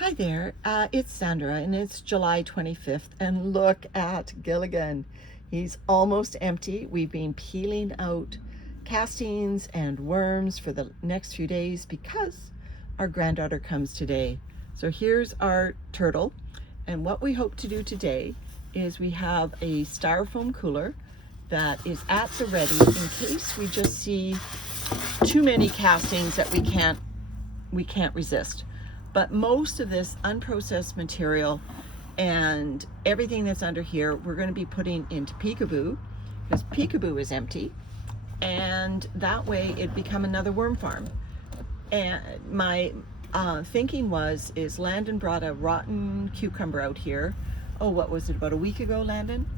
Hi there, it's Sandra and it's July 25th and look at Gilligan. He's almost empty. We've been peeling out castings and worms for the next few days because our granddaughter comes today. So here's our turtle, and what we hope to do today is we have a styrofoam cooler that is at the ready in case we just see too many castings that we can't resist. But most of this unprocessed material and everything that's under here, we're going to be putting into Peekaboo because Peekaboo is empty, and that way it'd become another worm farm. And my thinking is Landon brought a rotten cucumber out here. Oh, what was it, about a week ago, Landon?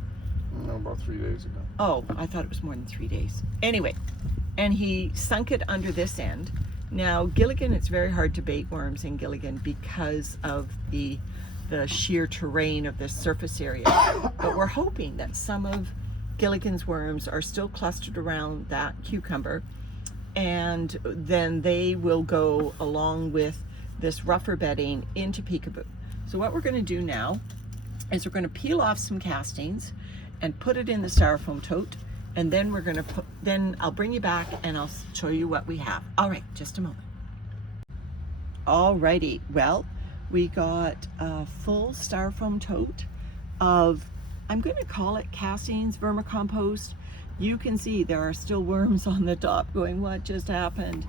No, about 3 days ago. Oh, I thought it was more than 3 days. Anyway, and he sunk it under this end. Now, Gilligan, it's very hard to bait worms in Gilligan because of the sheer terrain of this surface area. But we're hoping that some of Gilligan's worms are still clustered around that cucumber, and then they will go along with this rougher bedding into Peekaboo. So what we're going to do now is we're going to peel off some castings and put it in the styrofoam tote, and then we're going to then I'll bring you back and I'll show you what we have. All right, just a moment. Alrighty, well, we got a full styrofoam tote of, I'm going to call it castings, vermicompost. You can see there are still worms on the top going, what just happened?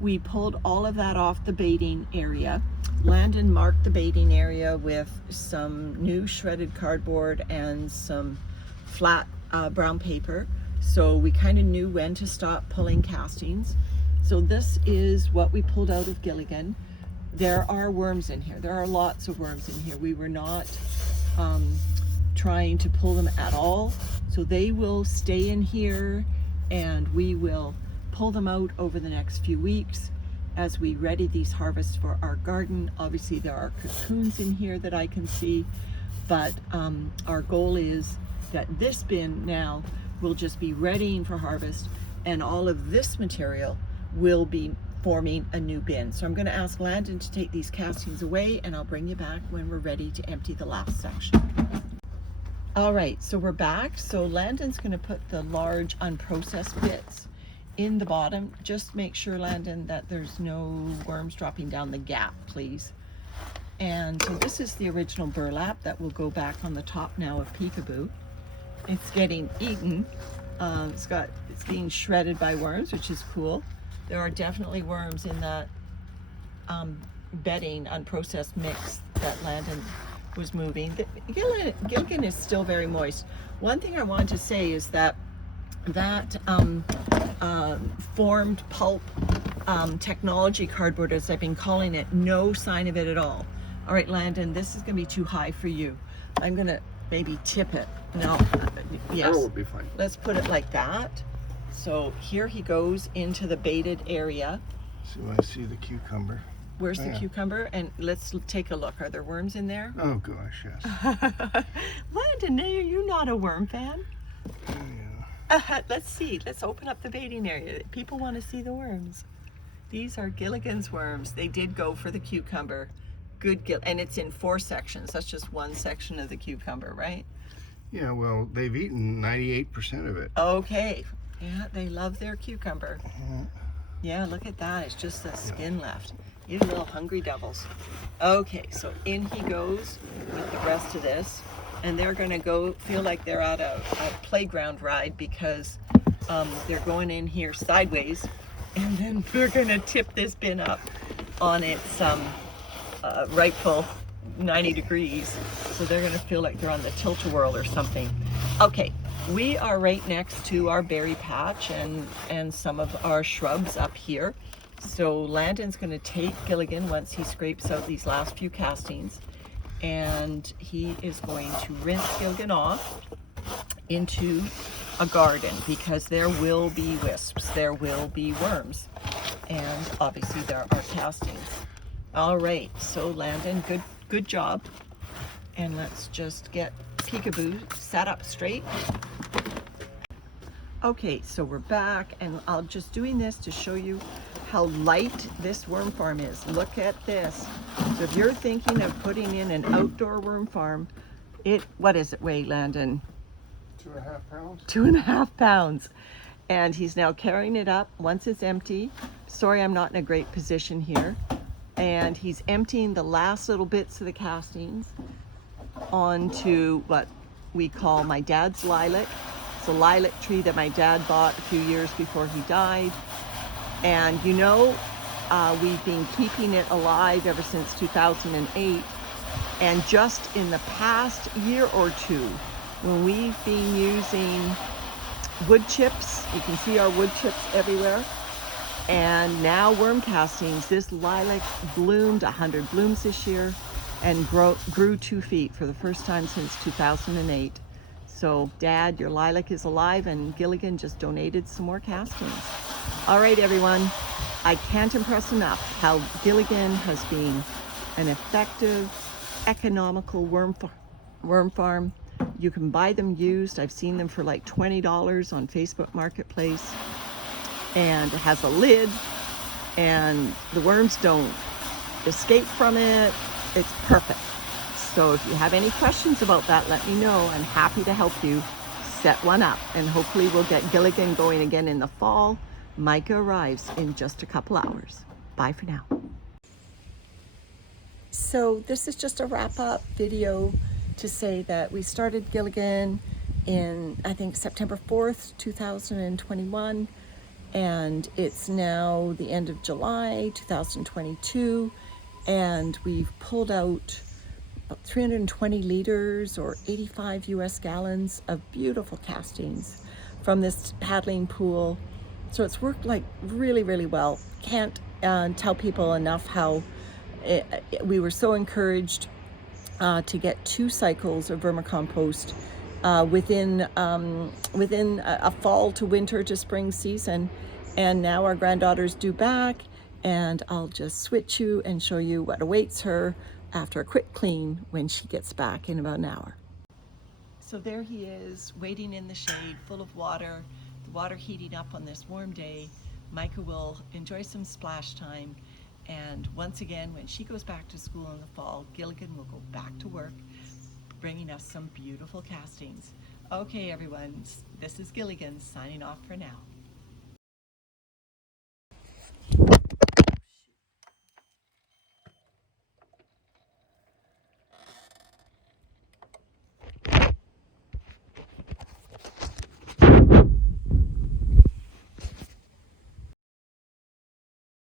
We pulled all of that off the baiting area. Landon marked the baiting area with some new shredded cardboard and some flat brown paper, so we kind of knew when to stop pulling castings. So this is what we pulled out of Gilligan. There are worms in here. There are lots of worms in here. We were not trying to pull them at all, so they will stay in here and we will pull them out over the next few weeks as we ready these harvests for our garden. Obviously there are cocoons in here that I can see, but our goal is that this bin now will just be readying for harvest, and all of this material will be forming a new bin. So I'm going to ask Landon to take these castings away, and I'll bring you back when we're ready to empty the last section. All right, so we're back. So Landon's going to put the large unprocessed bits in the bottom. Just make sure, Landon, that there's no worms dropping down the gap, please. And so this is the original burlap that will go back on the top now of Peekaboo. It's getting eaten. It's being shredded by worms, which is cool. There are definitely worms in that bedding, unprocessed mix that Landon was moving. Gilligan is still very moist. One thing I want to say is that formed pulp technology cardboard, as I've been calling it, no sign of it at all. All right, Landon, this is going to be too high for you. I'm going to maybe tip it. No, yes. That would be fine. Let's put it like that. So here he goes into the baited area. So I see the cucumber. Where's the cucumber? And let's take a look. Are there worms in there? Oh gosh, yes. Landon, are you not a worm fan? Yeah. Let's see. Let's open up the baiting area. People want to see the worms. These are Gilligan's worms. They did go for the cucumber. And it's in 4 sections. That's just one section of the cucumber, right? Yeah, well, they've eaten 98% of it. Okay. Yeah, they love their cucumber. Yeah. Yeah, look at that. It's just the skin left. You little hungry devils. Okay, so in he goes with the rest of this. And they're going to go feel like they're at a playground ride because they're going in here sideways. And then we're going to tip this bin up on its rightful 90 degrees. So they're going to feel like they're on the tilt-a-whirl or something. Okay, we are right next to our berry patch and some of our shrubs up here. So Landon's going to take Gilligan once he scrapes out these last few castings, and he is going to rinse Gilligan off into a garden because there will be wisps, there will be worms, and obviously there are castings. All right, so Landon, good job. And let's just get Peekaboo sat up straight. Okay, so we're back, and I'm just doing this to show you how light this worm farm is. Look at this. So if you're thinking of putting in an outdoor worm farm, what does it weigh, Landon? 2.5 pounds. 2.5 pounds. And he's now carrying it up once it's empty. Sorry, I'm not in a great position here. And he's emptying the last little bits of the castings onto what we call my dad's lilac. It's a lilac tree that my dad bought a few years before he died. And you know, we've been keeping it alive ever since 2008. And just in the past year or two, when we've been using wood chips, you can see our wood chips everywhere, and now worm castings, this lilac bloomed 100 blooms this year and grew 2 feet for the first time since 2008. So Dad, your lilac is alive, and Gilligan just donated some more castings. All right, everyone, I can't impress enough how Gilligan has been an effective, economical worm farm. You can buy them used. I've seen them for like $20 on Facebook Marketplace. And it has a lid, and the worms don't escape from it. It's perfect. So if you have any questions about that, let me know. I'm happy to help you set one up, and hopefully we'll get Gilligan going again in the fall. Micah arrives in just a couple hours. Bye for now. So this is just a wrap-up video to say that we started Gilligan in, I think, September 4th, 2021. And it's now the end of July 2022, and we've pulled out about 320 liters or 85 US gallons of beautiful castings from this paddling pool. So it's worked like really, really well. Can't tell people enough how we were so encouraged to get 2 cycles of vermicompost within a fall to winter to spring season. And now our granddaughter's due back, and I'll just switch you and show you what awaits her after a quick clean when she gets back in about an hour. So there he is, waiting in the shade, full of water, the water heating up on this warm day. Micah will enjoy some splash time, and once again, when she goes back to school in the fall, Gilligan will go back to work, bringing us some beautiful castings. Okay, everyone, this is Gilligan signing off for now.